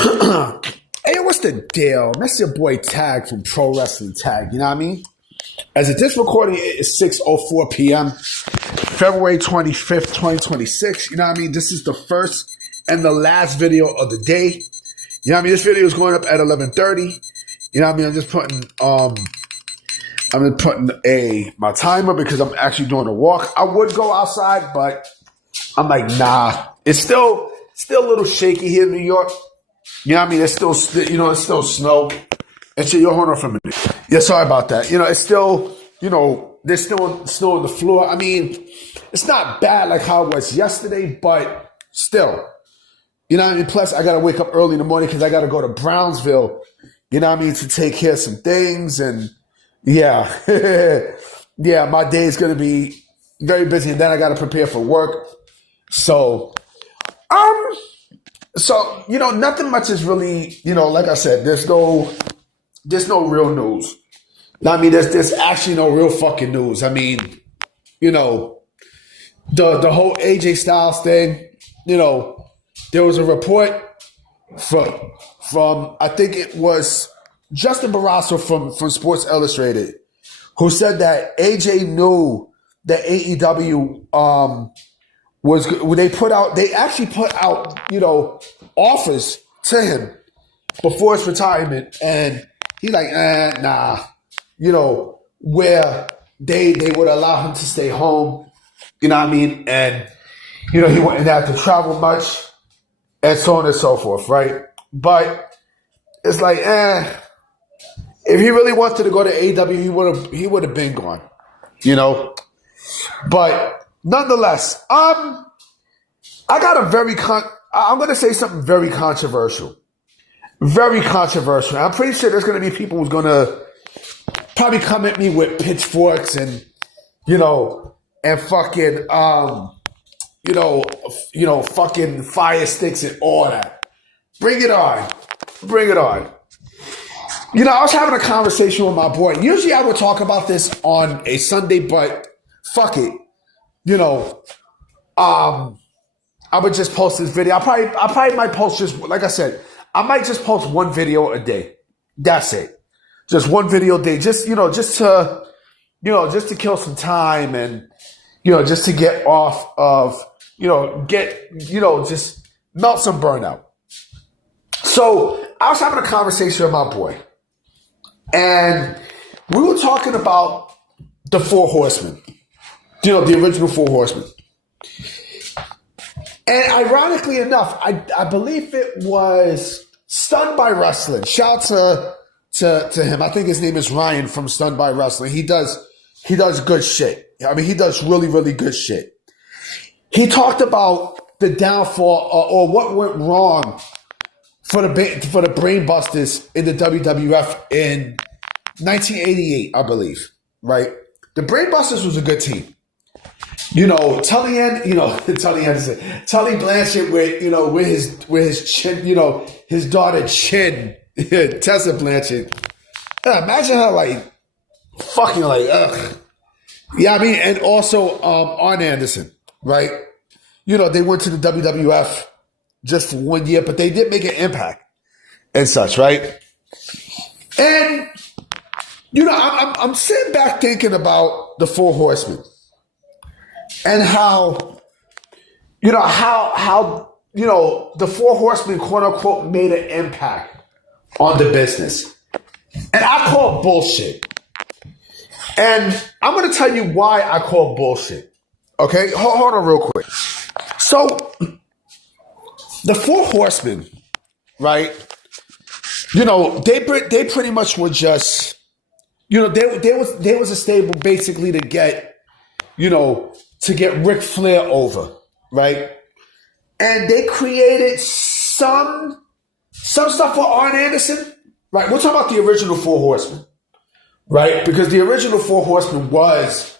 Hey, what's the deal? That's your boy Tag from Pro Wrestling Tag. You know what I mean? As of this recording, it is 6:04 p.m. February 25th, 2026. You know what I mean? This is the first and the last video of the day. You know what I mean? This video is going up at 11:30. You know what I mean? I'm just putting my timer because I'm actually doing a walk. I would go outside, but I'm like, nah. It's still a little shaky here in New York. You know what I mean? It's still snow. And shit, you're holding on for a minute. Yeah, sorry about that. It's still, there's still snow on the floor. I mean, it's not bad like how it was yesterday, but still. You know what I mean? Plus, I got to wake up early in the morning because I got to go to Brownsville, you know what I mean, to take care of some things. And yeah, yeah, my day is going to be very busy. And then I got to prepare for work. So, nothing much is really, like I said, there's no real news. I mean, there's actually no real fucking news. I mean, the whole AJ Styles thing, there was a report from I think it was Justin Barrasso from Sports Illustrated who said that AJ knew that AEW they actually put out, offers to him before his retirement, and he's like, nah, where they would allow him to stay home, you know what I mean? And, he wouldn't have to travel much and so on and so forth, right? But it's like, if he really wanted to go to AEW, he would have been gone, But nonetheless, I got I'm going to say something very controversial. Very controversial. I'm pretty sure there's going to be people who's going to probably come at me with pitchforks and, and fucking, fucking fire sticks and all that. Bring it on. Bring it on. I was having a conversation with my boy. Usually I would talk about this on a Sunday, but fuck it. I would just post this video. I probably might post just, like I said, I might just post one video a day. That's it. Just one video a day. Just to kill some time and, just to get off of, just melt some burnout. So I was having a conversation with my boy and we were talking about the Four Horsemen, the original Four Horsemen. And ironically enough, I believe it was Stunned by Wrestling. Shout out to him. I think his name is Ryan from Stunned by Wrestling. He does good shit. I mean, he does really, really good shit. He talked about the downfall or what went wrong for the Brainbusters in the WWF in 1988, I believe. Right? The Brainbusters was a good team. Tully Anderson, Tully Blanchard with his chin, his daughter Chin, Tessa Blanchard. Imagine her fucking ugh. Yeah, I mean, and also Arn Anderson, right? They went to the WWF just for 1 year, but they did make an impact and such, right? And I'm sitting back thinking about the Four Horsemen. And how the Four Horsemen, quote unquote, made an impact on the business. And I call bullshit. And I'm going to tell you why I call bullshit. Okay? Hold on real quick. So, the Four Horsemen, right? They pretty much were just, they was a stable basically to get Ric Flair over, right? And they created some stuff for Arn Anderson, right? We're talking about the original Four Horsemen, right? Because the original Four Horsemen was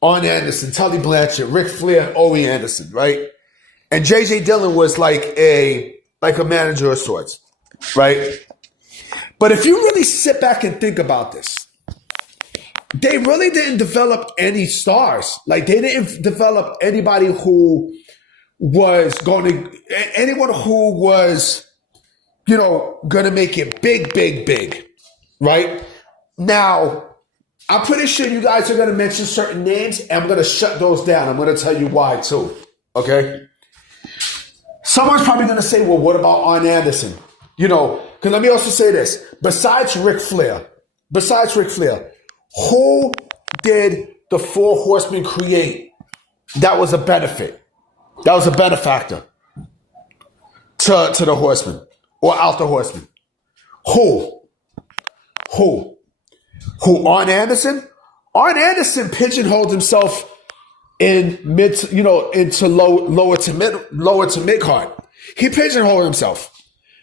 Arn Anderson, Tully Blanchard, Ric Flair, Ole Anderson, right? And J.J. Dillon was like a manager of sorts, right? But if you really sit back and think about this, they really didn't develop any stars. They didn't develop anybody who was anyone who was, gonna make it big, big, big, right? Now, I'm pretty sure you guys are gonna mention certain names, and I'm gonna shut those down. I'm gonna tell you why too, okay? Someone's probably gonna say, well, what about Arn Anderson? Because let me also say this. Besides Ric Flair, who did the Four Horsemen create that was a benefit? That was a benefactor to the Horsemen or out the Horsemen. Who? Arn Anderson? Arn Anderson pigeonholed himself in into lower to mid card. He pigeonholed himself.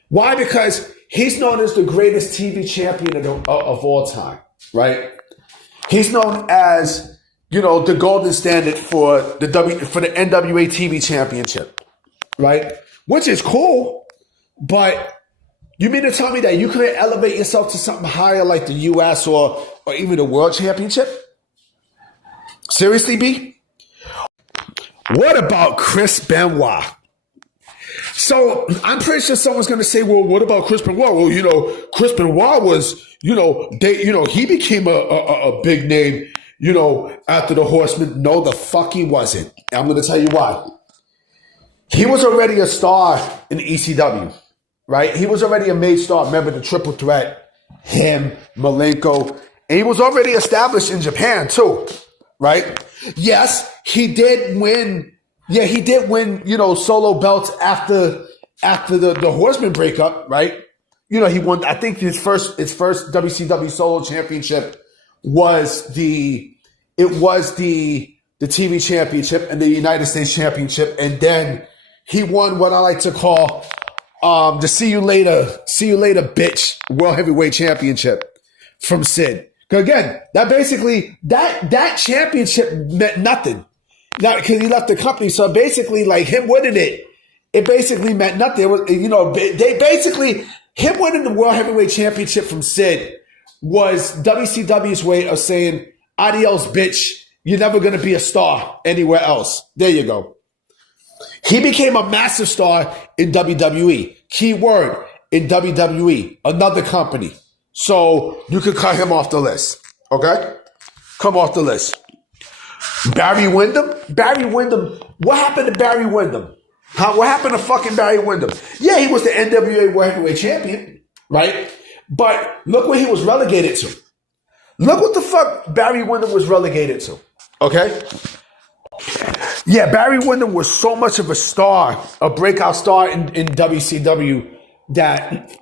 Why? Because he's known as the greatest TV champion of all time, right? He's known as the golden standard for the NWA TV championship, right? Which is cool, but you mean to tell me that you couldn't elevate yourself to something higher like the US or even the world championship? Seriously, B? What about Chris Benoit? So I'm pretty sure someone's going to say, well, what about Chris Benoit? Well, Chris Benoit was, he became a big name, after the Horsemen. No, the fuck he wasn't. And I'm going to tell you why. He was already a star in ECW, right? He was already a made star. Remember the triple threat, him, Malenko, and he was already established in Japan too, right? Yes, he did win. Yeah, he did win, solo belts after the Horseman breakup, right? He won. I think his first WCW solo championship was the TV championship and the United States championship, and then he won what I like to call the see you later, bitch World Heavyweight Championship from Sid. Again, that championship meant nothing. Not because he left the company. So basically, like him winning it basically meant nothing. It was, him winning the World Heavyweight Championship from Sid was WCW's way of saying, adios, bitch. You're never going to be a star anywhere else. There you go. He became a massive star in WWE. Key word, in WWE, another company. So you could cut him off the list. Okay? Come off the list. Barry Windham? What happened to Barry Windham? What happened to fucking Barry Windham? Yeah, he was the NWA World Heavyweight Champion, right? But look what he was relegated to. Look what the fuck Barry Windham was relegated to, okay? Yeah, Barry Windham was so much of a star, a breakout star in WCW that,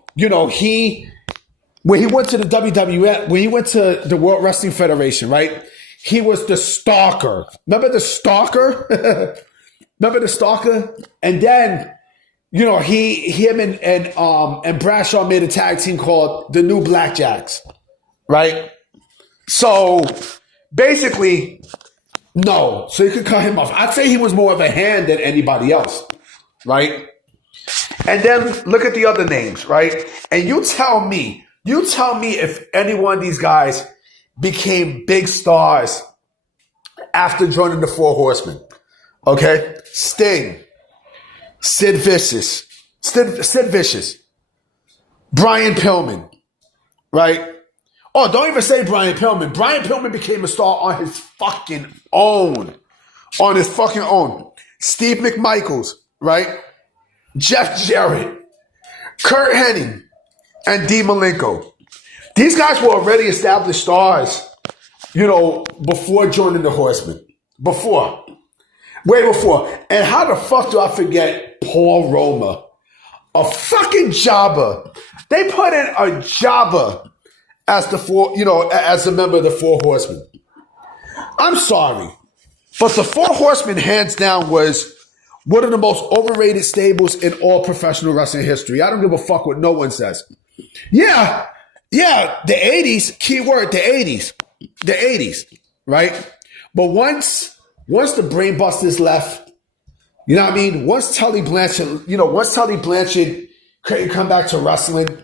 when he went to the WWF, when he went to the World Wrestling Federation, right? He was the stalker. Remember the stalker? And then, him and Bradshaw made a tag team called the New Blackjacks, right? So basically, no. So you could cut him off. I'd say he was more of a hand than anybody else, right? And then look at the other names, right? And you tell me if any one of these guys became big stars after joining the Four Horsemen. Okay? Sting, Sid Vicious, Brian Pillman, right? Oh, don't even say Brian Pillman. Brian Pillman became a star on his fucking own. Steve McMichaels, right? Jeff Jarrett, Kurt Hennig, and Dean Malenko. These guys were already established stars, before joining the Horsemen. Way before. And how the fuck do I forget Paul Roma? A fucking jobber. They put in a jobber as as a member of the Four Horsemen. I'm sorry, but the Four Horsemen, hands down, was one of the most overrated stables in all professional wrestling history. I don't give a fuck what no one says. Yeah, the 80s, keyword, the 80s, right? But once the Brain Busters left, you know what I mean? Once Tully Blanchard couldn't come back to wrestling,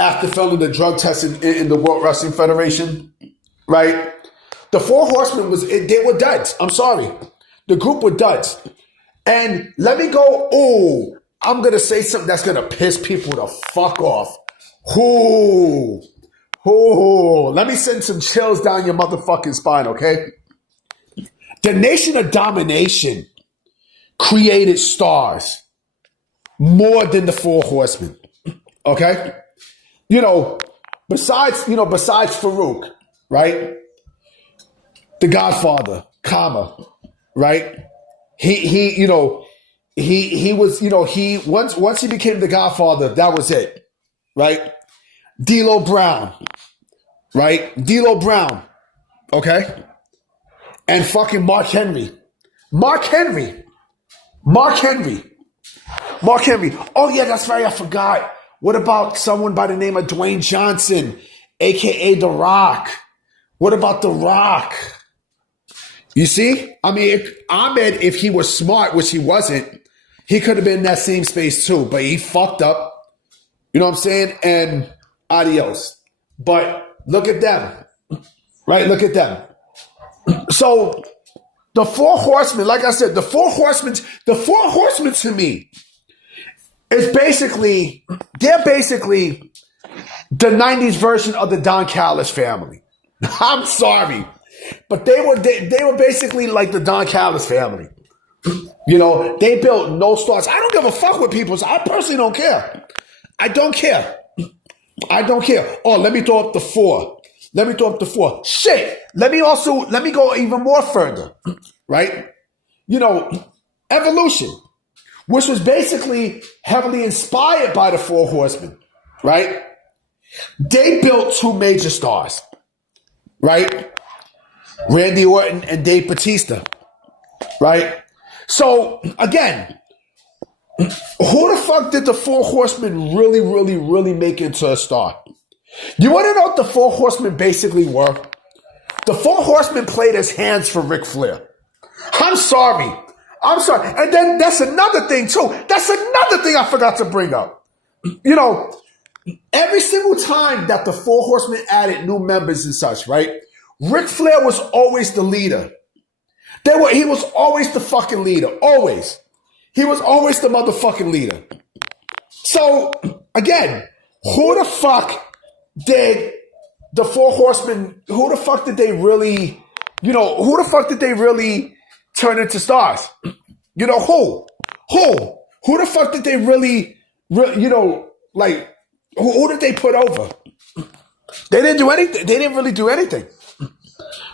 after failing the drug test in the World Wrestling Federation, right? The Four Horsemen they were duds. I'm sorry. The group were duds. And let me go, I'm going to say something that's going to piss people the fuck off. Ooh. Let me send some chills down your motherfucking spine, okay? The Nation of Domination created stars more than the Four Horsemen, okay? Besides Farouk, right? The Godfather, right? He was, once he became the Godfather, that was it, right? D'Lo Brown, right? D'Lo Brown, okay? And fucking Mark Henry. Oh yeah, that's right, I forgot. What about someone by the name of Dwayne Johnson, aka The Rock? What about The Rock? You see? I mean, Ahmed, if he was smart, which he wasn't, he could have been in that same space too, but he fucked up. You know what I'm saying? And adios. But look at them. Right? Look at them. So the Four Horsemen, like I said, the Four Horsemen to me is they're basically the 90s version of the Don Callis family. I'm sorry. But they were basically like the Don Callis family. They built no stars. I don't give a fuck what people say. I personally don't care. I don't care. Oh, let me throw up the four. Shit. Let me go even more further. Right? Evolution, which was basically heavily inspired by the Four Horsemen. Right? They built two major stars. Right? Randy Orton and Dave Bautista. Right? So, again, who the fuck did the Four Horsemen really, really, really make into a star? You want to know what the Four Horsemen basically were? The Four Horsemen played as hands for Ric Flair. I'm sorry. And then that's another thing, too. That's another thing I forgot to bring up. Every single time that the Four Horsemen added new members and such, right? Ric Flair was always the leader. He was always the fucking leader. Always. He was always the motherfucking leader. So, again, who the fuck did the Four Horsemen, who the fuck did they really turn into stars? Who? Who the fuck did they really who did they put over? They didn't do anything. They didn't really do anything.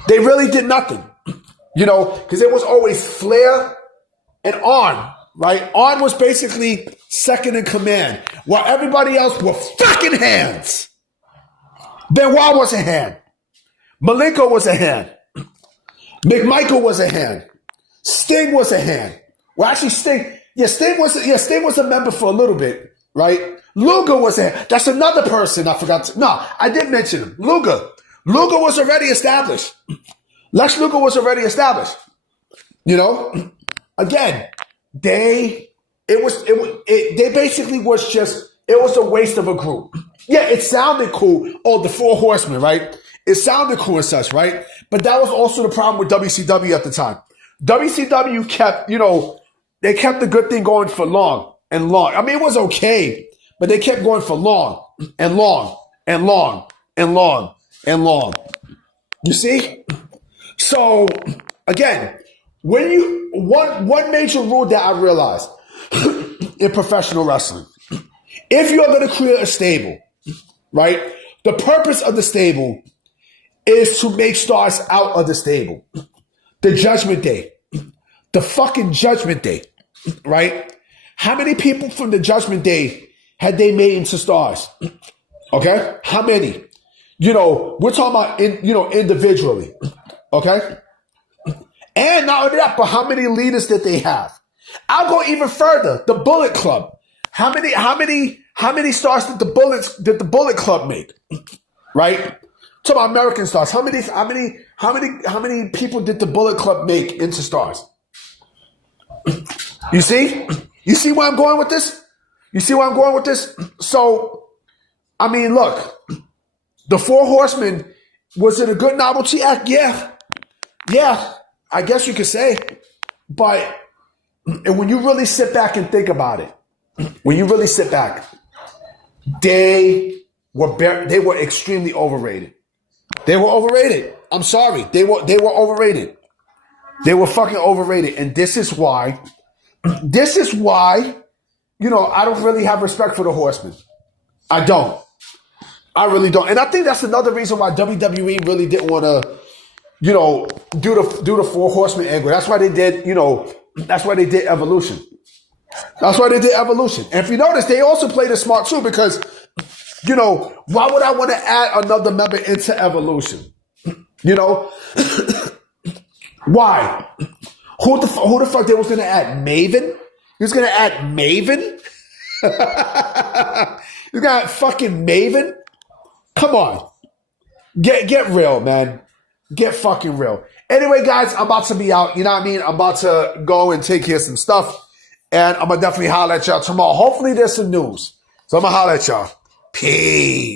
They really did nothing. Because it was always Flair and Arn, right? Arn was basically second in command, while everybody else were fucking hands. Benoit was a hand. Malenko was a hand. McMichael was a hand. Sting was a hand. Well, actually, Sting was a member for a little bit, right? Luger was a hand. That's another person I forgot to. No, I did mention him. Luger was already established. Lex Luger was already established. Again, they basically was just, it was a waste of a group. Yeah, it sounded cool. Oh, the Four Horsemen, right? It sounded cool and such, right? But that was also the problem with WCW at the time. WCW kept, they kept the good thing going for long and long. I mean, it was okay, but they kept going for long and long and long and long and long. You see? So, again, one major rule that I realized in professional wrestling, if you're going to create a stable, right, the purpose of the stable is to make stars out of the stable. The Judgment Day. The fucking Judgment Day, right? How many people from the Judgment Day had they made into stars? Okay? How many? We're talking about, individually. Okay? And not only that, but how many leaders did they have? I'll go even further. The Bullet Club. How many stars did the Bullet Club make? Right? Talk about American stars. How many people did the Bullet Club make into stars? You see? You see where I'm going with this? So, I mean, look, the Four Horsemen, was it a good novelty act? Yeah, I guess you could say. But when you really sit back and think about it, when you really sit back, they were extremely overrated. They were overrated. I'm sorry. They were overrated. They were fucking overrated. And this is why, you know, I don't really have respect for the Horsemen. I don't. I really don't. And I think that's another reason why WWE really didn't want to, you know, do the Four Horsemen angle. That's why they did, you know, that's why they did Evolution. That's why they did Evolution. And if you notice, they also played it smart too because, you know, why would I want to add another member into Evolution? You know? Why? Who the fuck they was going to add? Maven? He was going to add Maven? You got fucking Maven? Come on. Get real, man. Get fucking real. Anyway, guys, I'm about to be out. You know what I mean? I'm about to go and take care of some stuff. And I'm going to definitely holler at y'all tomorrow. Hopefully there's some news. So I'm going to holler at y'all. Peace.